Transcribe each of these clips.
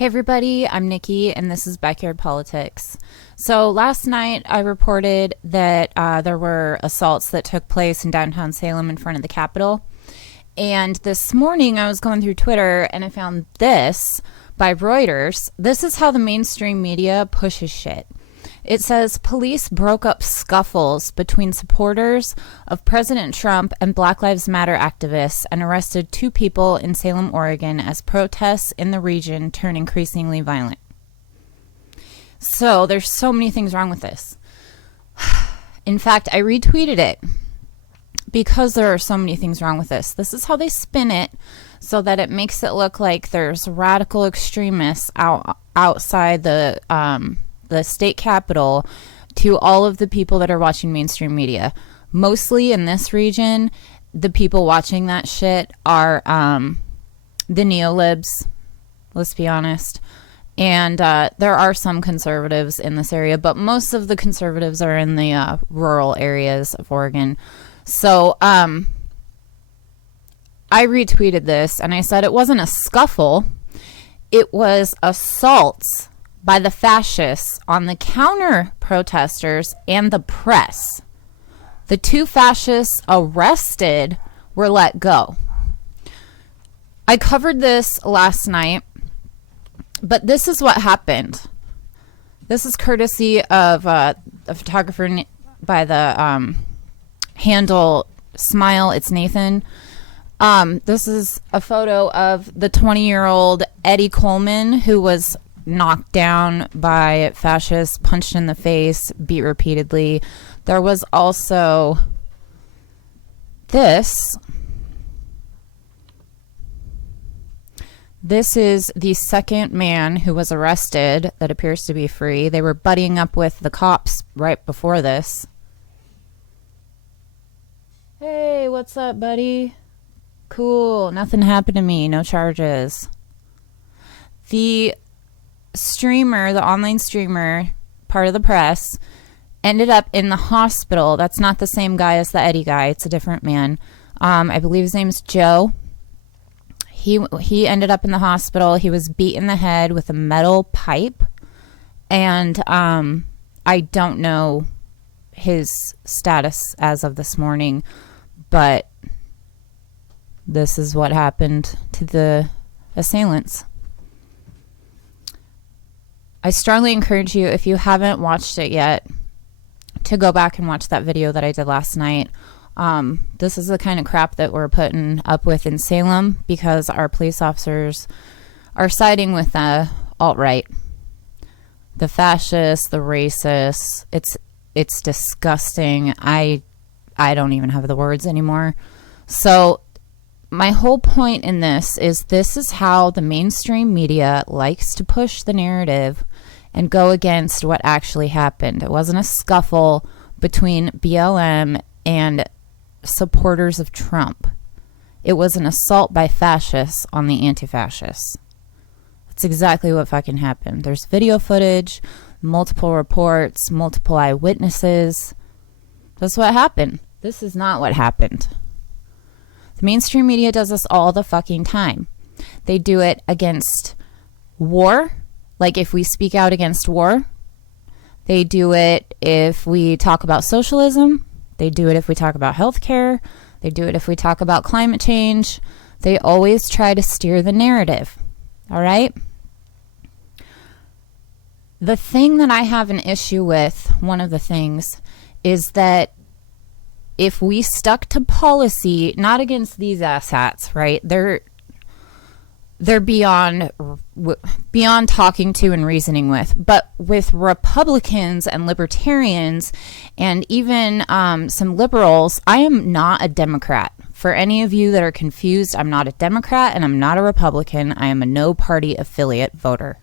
Hey everybody, I'm Nikki and this is Backyard Politics. So last night I reported that there were assaults that took place in downtown Salem in front of the Capitol. And this morning I was going through Twitter and I found this by Reuters. This is how the mainstream media pushes shit. It says police broke up scuffles between supporters of President Trump and Black Lives Matter activists and arrested 2 people in Salem, Oregon as protests in the region turn increasingly violent. So there's so many things wrong with this. In fact, I retweeted it because there are so many things wrong with this. This is how they spin it so that it makes it look like there's radical extremists outside the state capitol to all of the people that are watching mainstream media. Mostly in this region, the people watching that shit are the neolibs, let's be honest. And there are some conservatives in this area, but most of the conservatives are in the rural areas of Oregon. So I retweeted this and I said it wasn't a scuffle, it was assaults by the fascists on the counter protesters and the press. The 2 fascists arrested were let go. I covered this last night, but this is what happened. This is courtesy of a photographer by the handle Smile It's Nathan. This is a photo of the 20-year-old Eddie Coleman, who was knocked down by fascists, punched in the face, beat repeatedly. There was also this. This is the second man who was arrested that appears to be free. They were buddying up with the cops right before this. Hey, what's up, buddy? Cool, nothing happened to me, no charges. The streamer, the online streamer, part of the press, ended up in the hospital. That's not the same guy as the Eddie guy. It's a different man. I believe his name's Joe. He ended up in the hospital. He was beat in the head with a metal pipe. And I don't know his status as of this morning, but this is what happened to the assailants. I strongly encourage you, if you haven't watched it yet, to go back and watch that video that I did last night. This is the kind of crap that we're putting up with in Salem because our police officers are siding with the alt-right, the fascists, the racists. It's disgusting. I don't even have the words anymore. So my whole point in this is how the mainstream media likes to push the narrative and go against what actually happened. It wasn't a scuffle between BLM and supporters of Trump. It was an assault by fascists on the anti-fascists. That's exactly what fucking happened. There's video footage, multiple reports, multiple eyewitnesses. That's what happened. This is not what happened. The mainstream media does this all the fucking time. They do it against war. Like if we speak out against war. They do it if we talk about socialism. They do it if we talk about healthcare. They do it if we talk about climate change. They always try to steer the narrative. All right? The thing that I have an issue with, one of the things, is that if we stuck to policy, not against these asshats, right? They're beyond talking to and reasoning with, but with Republicans and libertarians and even some liberals. I am not a Democrat. For any of you that are confused, I'm not a Democrat and I'm not a Republican. I am a no party affiliate voter.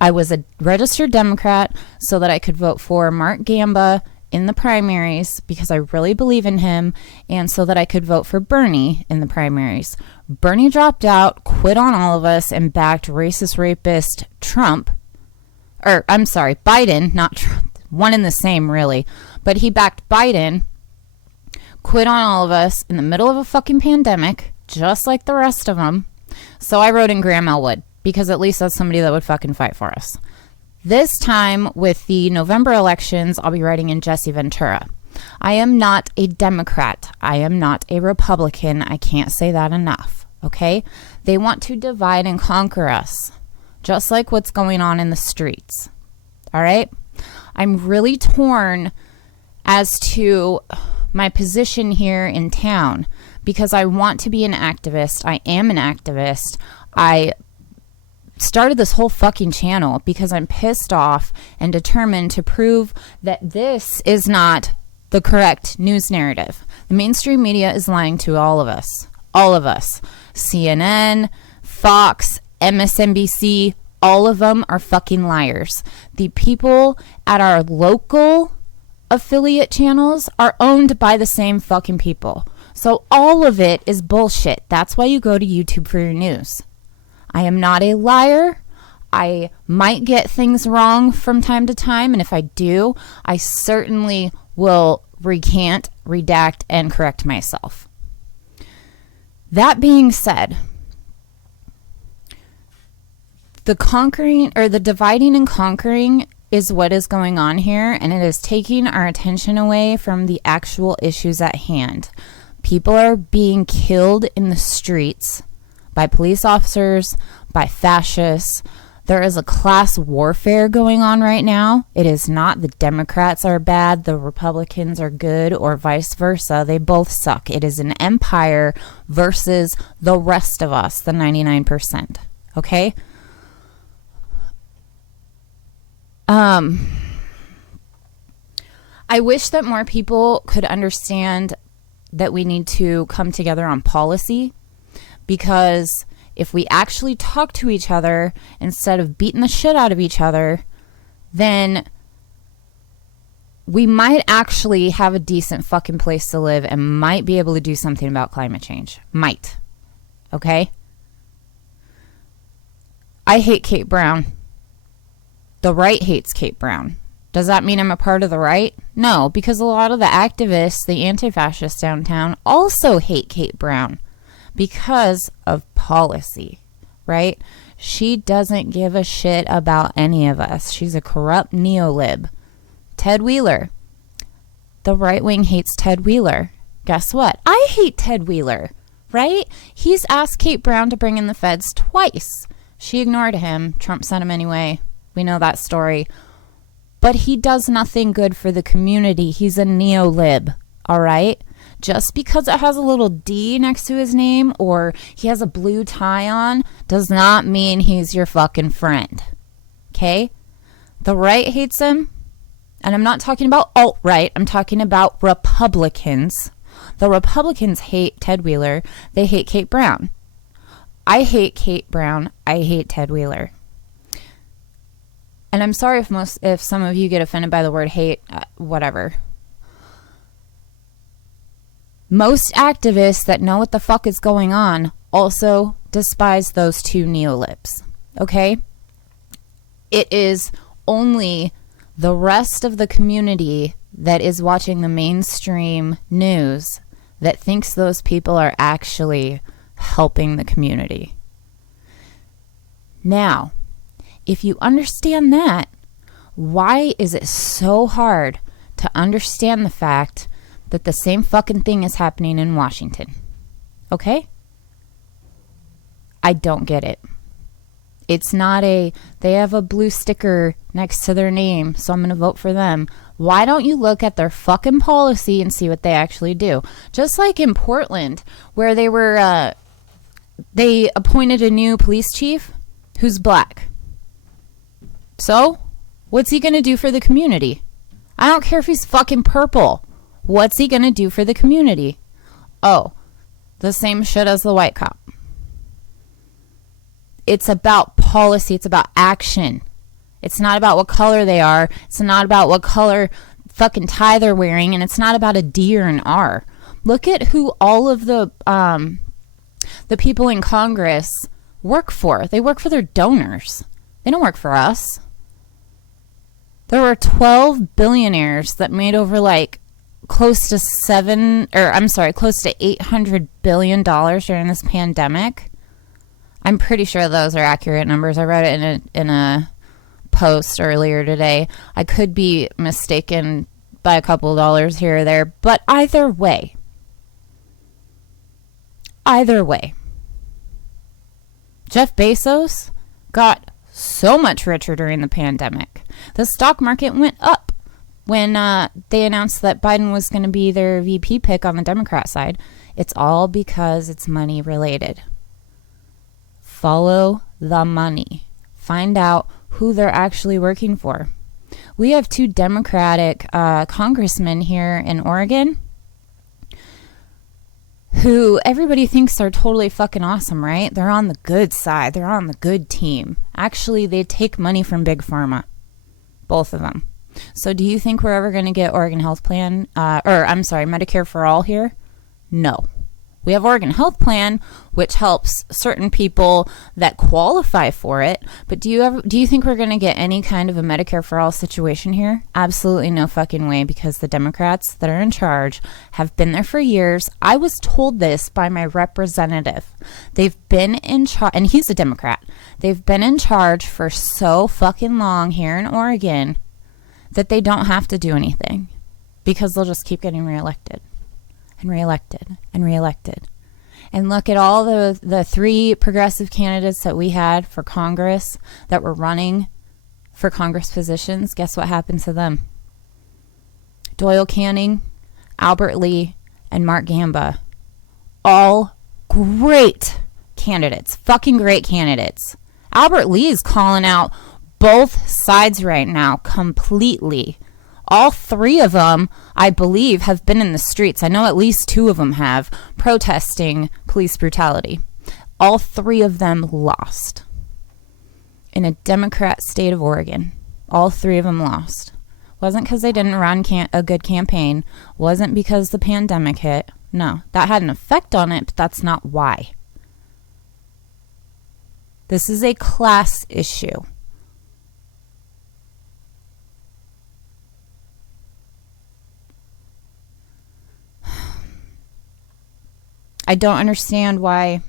I was a registered Democrat so that I could vote for Mark Gamba in the primaries because I really believe in him, and so that I could vote for Bernie in the primaries. Bernie dropped out, quit on all of us, and backed racist rapist Trump. Biden, not Trump. One and the same, really. But he backed Biden, quit on all of us in the middle of a fucking pandemic, just like the rest of them. So I wrote in Graham Elwood because at least that's somebody that would fucking fight for us. This time with the November elections, I'll be writing in Jesse Ventura. I am not a Democrat. I am not a Republican. I can't say that enough, okay? They want to divide and conquer us, just like what's going on in the streets, all right? I'm really torn as to my position here in town because I want to be an activist. I am an activist. I started this whole fucking channel because I'm pissed off and determined to prove that this is not the correct news narrative. The mainstream media is lying to all of us. All of us. CNN, Fox, MSNBC, all of them are fucking liars. The people at our local affiliate channels are owned by the same fucking people. So all of it is bullshit. That's why you go to YouTube for your news. I am not a liar. I might get things wrong from time to time, and if I do, I certainly will recant, redact, and correct myself. That being said, the dividing and conquering is what is going on here, and it is taking our attention away from the actual issues at hand. People are being killed in the streets by police officers, by fascists. There is a class warfare going on right now. It is not the Democrats are bad, the Republicans are good, or vice versa. They both suck. It is an empire versus the rest of us, the 99%. Okay? I wish that more people could understand that we need to come together on policy, because if we actually talk to each other instead of beating the shit out of each other, then we might actually have a decent fucking place to live and might be able to do something about climate change. Might. Okay? I hate Kate Brown. The right hates Kate Brown. Does that mean I'm a part of the right? No, because a lot of the activists, the anti-fascists downtown, also hate Kate Brown because of policy, right? She doesn't give a shit about any of us. She's a corrupt neolib. Ted Wheeler. The right wing hates Ted Wheeler. Guess what? I hate Ted Wheeler, right? He's asked Kate Brown to bring in the feds twice. She ignored him. Trump sent him anyway. We know that story. But he does nothing good for the community. He's a neolib, all right? Just because it has a little D next to his name or he has a blue tie on does not mean he's your fucking friend, okay? The right hates him, and I'm not talking about alt-right. I'm talking about Republicans. The Republicans hate Ted Wheeler. They hate Kate Brown. I hate Kate Brown. I hate Ted Wheeler. And I'm sorry if some of you get offended by the word hate, whatever. Most activists that know what the fuck is going on also despise those two neolibs, okay? It is only the rest of the community that is watching the mainstream news that thinks those people are actually helping the community. Now, if you understand that, why is it so hard to understand the fact that the same fucking thing is happening in Washington? Okay? I don't get it. It's not they have a blue sticker next to their name, so I'm going to vote for them. Why don't you look at their fucking policy and see what they actually do? Just like in Portland, where they appointed a new police chief who's black. So, what's he going to do for the community? I don't care if he's fucking purple. What's he going to do for the community? Oh, the same shit as the white cop. It's about policy. It's about action. It's not about what color they are. It's not about what color fucking tie they're wearing. And it's not about a D or an R. Look at who all of the people in Congress work for. They work for their donors. They don't work for us. There were 12 billionaires that made over close to $800 billion during this pandemic. I'm pretty sure those are accurate numbers. I read it in a post earlier today. I could be mistaken by a couple of dollars here or there, but either way, Jeff Bezos got so much richer during the pandemic. The stock market went up when they announced that Biden was going to be their VP pick on the Democrat side. It's all because it's money related. Follow the money. Find out who they're actually working for. We have 2 Democratic congressmen here in Oregon who everybody thinks are totally fucking awesome, right? They're on the good side. They're on the good team. Actually, they take money from Big Pharma. Both of them. So do you think we're ever going to get Oregon Health Plan, Medicare for All here? No. We have Oregon Health Plan, which helps certain people that qualify for it. But do you think we're going to get any kind of a Medicare for All situation here? Absolutely no fucking way, because the Democrats that are in charge have been there for years. I was told this by my representative. They've been in charge, and he's a Democrat. They've been in charge for so fucking long here in Oregon that they don't have to do anything, because they'll just keep getting reelected. And reelected and reelected. And look at all the 3 progressive candidates that we had for Congress that were running for Congress positions. Guess what happened to them? Doyle Canning, Albert Lee, and Mark Gamba. All great candidates. Fucking great candidates. Albert Lee is calling out both sides right now completely. All 3 of them, I believe, have been in the streets. I know at least 2 of them have, protesting police brutality. All 3 of them lost. In a Democrat state of Oregon. All 3 of them lost. Wasn't because they didn't run a good campaign. Wasn't because the pandemic hit. No, that had an effect on it, but that's not why. This is a class issue. I don't understand why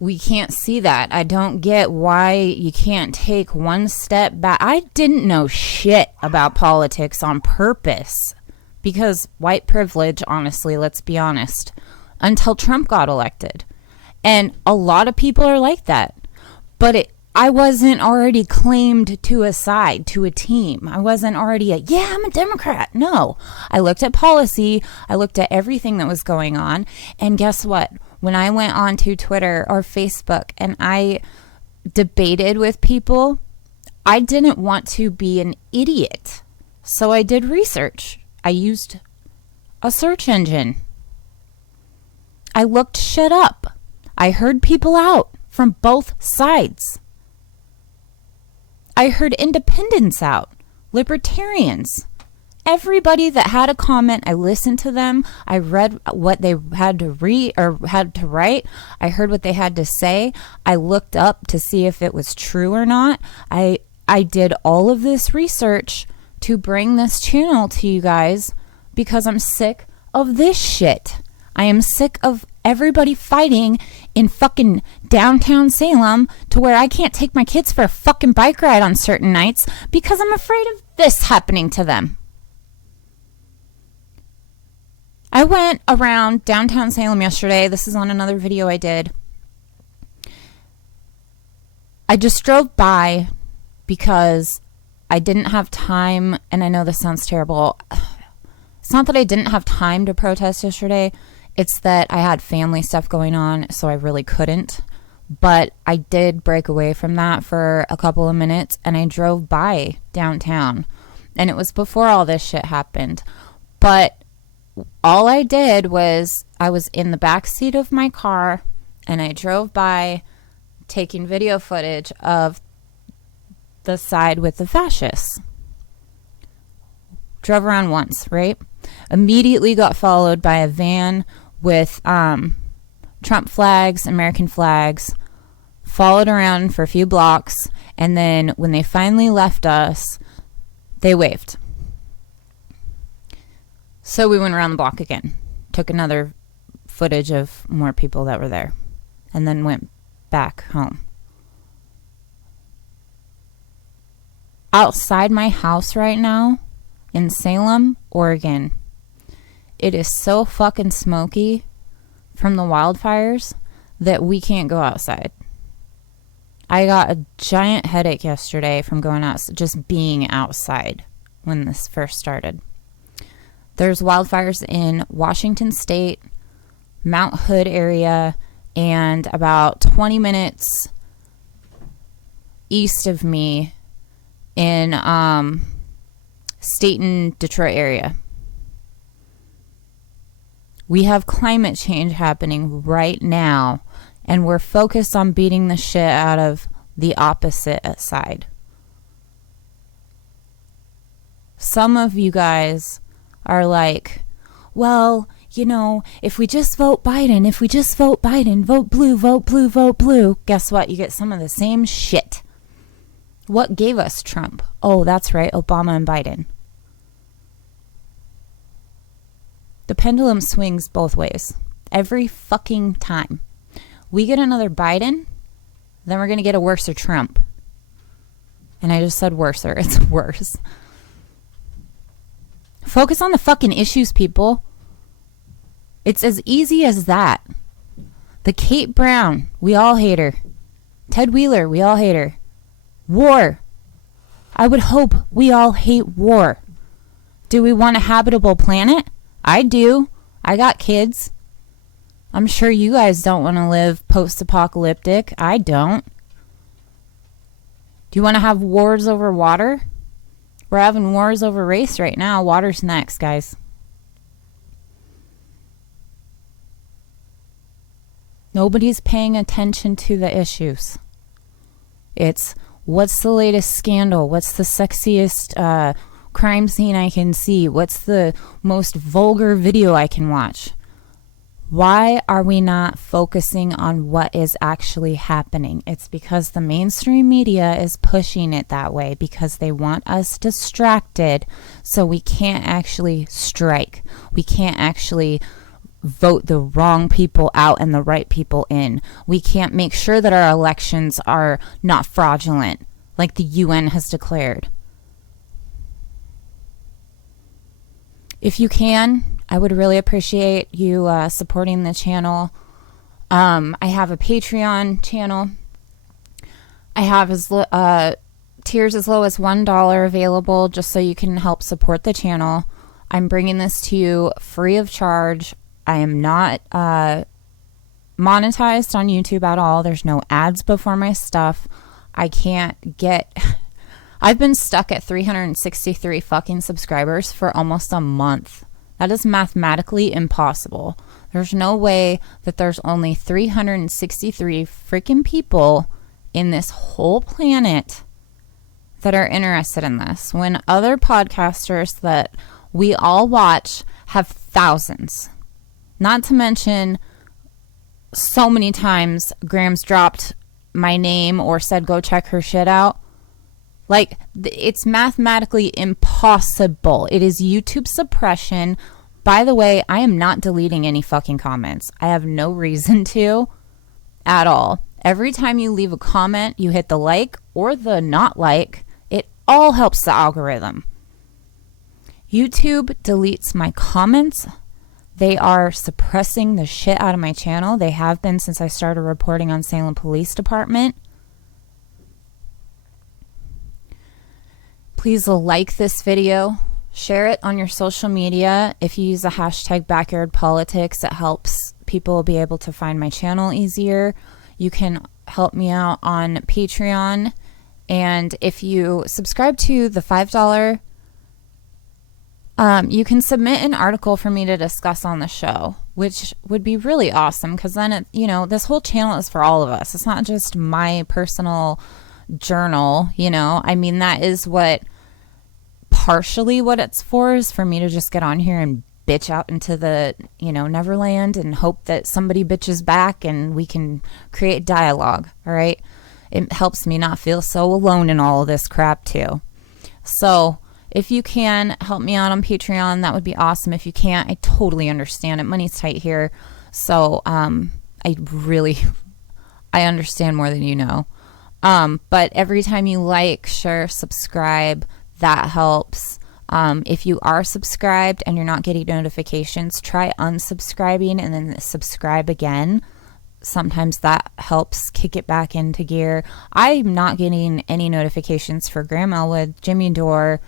we can't see that. I don't get why you can't take one step back. I didn't know shit about politics on purpose because white privilege, honestly, let's be honest, until Trump got elected. And a lot of people are like that. But I wasn't already claimed to a side, to a team. I wasn't already I'm a Democrat. No, I looked at policy. I looked at everything that was going on. And guess what? When I went on to Twitter or Facebook and I debated with people, I didn't want to be an idiot. So I did research. I used a search engine. I looked shit up. I heard people out from both sides. I heard independents out, libertarians, everybody that had a comment. I listened to them. I read what they had to read or had to write. I heard what they had to say. I looked up to see if it was true or not. I did all of this research to bring this channel to you guys because I'm sick of this shit. I am sick of everybody fighting in fucking downtown Salem to where I can't take my kids for a fucking bike ride on certain nights because I'm afraid of this happening to them. I went around downtown Salem yesterday. This is on another video I did. I just drove by because I didn't have time, and I know this sounds terrible. It's not that I didn't have time to protest yesterday. It's that I had family stuff going on, so I really couldn't. But I did break away from that for a couple of minutes, and I drove by downtown. And it was before all this shit happened. But all I did was I was in the back seat of my car, and I drove by taking video footage of the side with the fascists. Drove around once, right? Immediately got followed by a van with Trump flags, American flags, followed around for a few blocks, and then when they finally left us, they waved. So we went around the block again, took another footage of more people that were there. and then went back home. Outside my house right now in Salem, Oregon, it is so fucking smoky from the wildfires that we can't go outside. I got a giant headache yesterday from going out, just being outside when this first started. There's wildfires in Washington State, Mount Hood area, and about 20 minutes east of me in Staten, Detroit area. We have climate change happening right now, and we're focused on beating the shit out of the opposite side. Some of you guys are like, well, you know, if we just vote Biden, vote blue, vote blue, vote blue. Guess what? You get some of the same shit. What gave us Trump? Oh, that's right, Obama and Biden. The pendulum swings both ways. Every fucking time. We get another Biden, then we're going to get a worser Trump. And I just said worser. It's worse. Focus on the fucking issues, people. It's as easy as that. The Kate Brown, we all hate her. Ted Wheeler, we all hate her. War. I would hope we all hate war. Do we want a habitable planet? I do. I got kids. I'm sure you guys don't want to live post-apocalyptic. I don't. Do you want to have wars over water? We're having wars over race right now. Water's next, guys. Nobody's paying attention to the issues. It's what's the latest scandal? What's the sexiest crime scene I can see? What's the most vulgar video I can watch? Why are we not focusing on what is actually happening? It's because the mainstream media is pushing it that way because they want us distracted so we can't actually strike. We can't actually vote the wrong people out and the right people in. We can't make sure that our elections are not fraudulent like the UN has declared. If you can, I would really appreciate you supporting the channel. I have a Patreon channel. I have tiers as low as $1 available just so you can help support the channel. I'm bringing this to you free of charge. I am not monetized on YouTube at all. There's no ads before my stuff. I can't get... I've been stuck at 363 fucking subscribers for almost a month. That is mathematically impossible. There's no way that there's only 363 freaking people in this whole planet that are interested in this, when other podcasters that we all watch have thousands. Not to mention, so many times Graham's dropped my name or said go check her shit out. Like, it's mathematically impossible. It is YouTube suppression. By the way, I am not deleting any fucking comments. I have no reason to at all. Every time you leave a comment, you hit the like or the not like. It all helps the algorithm. YouTube deletes my comments. They are suppressing the shit out of my channel. They have been since I started reporting on Salem Police Department. Please like this video. Share it on your social media. If you use the hashtag #BackyardPolitics, it helps people be able to find my channel easier. You can help me out on Patreon. And if you subscribe to the $5, you can submit an article for me to discuss on the show, which would be really awesome because then, this whole channel is for all of us. It's not just my personal journal, I mean, that is what partially what it's for, is for me to just get on here and bitch out into the, Neverland and hope that somebody bitches back and we can create dialogue. All right. It helps me not feel so alone in all of this crap too. So if you can help me out on Patreon, that would be awesome. If you can't, I totally understand it. Money's tight here. So I really, I understand more than you know. But every time you like, share, subscribe, that helps. If you are subscribed and you're not getting notifications, try unsubscribing and then subscribe again. Sometimes that helps kick it back into gear. I'm not getting any notifications for Grandma with Jimmy Dore.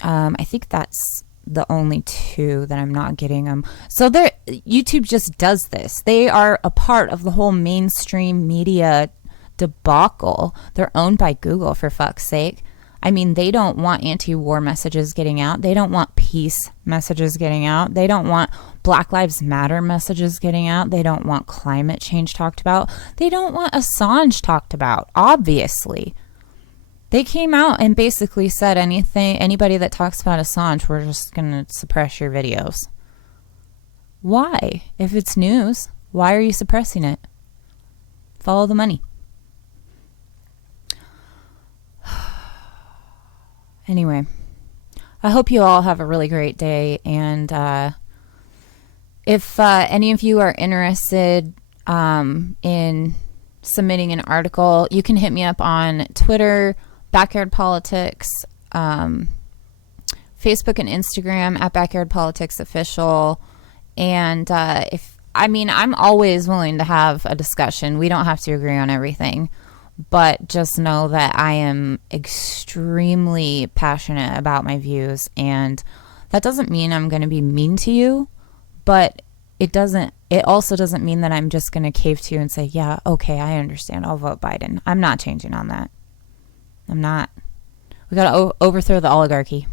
I think that's the only two that I'm not getting them. So YouTube just does this. They are a part of the whole mainstream media debacle. They're owned by Google, for fuck's sake. I mean, they don't want anti-war messages getting out. They don't want peace messages getting out. They don't want Black Lives Matter messages getting out. They don't want climate change talked about. They don't want Assange talked about, obviously. They came out and basically said anybody that talks about Assange, we're just going to suppress your videos. Why? If it's news, why are you suppressing it? Follow the money. Anyway, I hope you all have a really great day. And if any of you are interested in submitting an article, you can hit me up on Twitter, Backyard Politics, Facebook and Instagram at Backyard Politics Official. And I'm always willing to have a discussion. We don't have to agree on everything. But just know that I am extremely passionate about my views, and that doesn't mean I'm going to be mean to you, but it also doesn't mean that I'm just going to cave to you and say, yeah, okay, I understand, I'll vote Biden. I'm not changing on that. I'm not. We got to overthrow the oligarchy.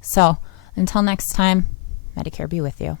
So until next time, Medicare be with you.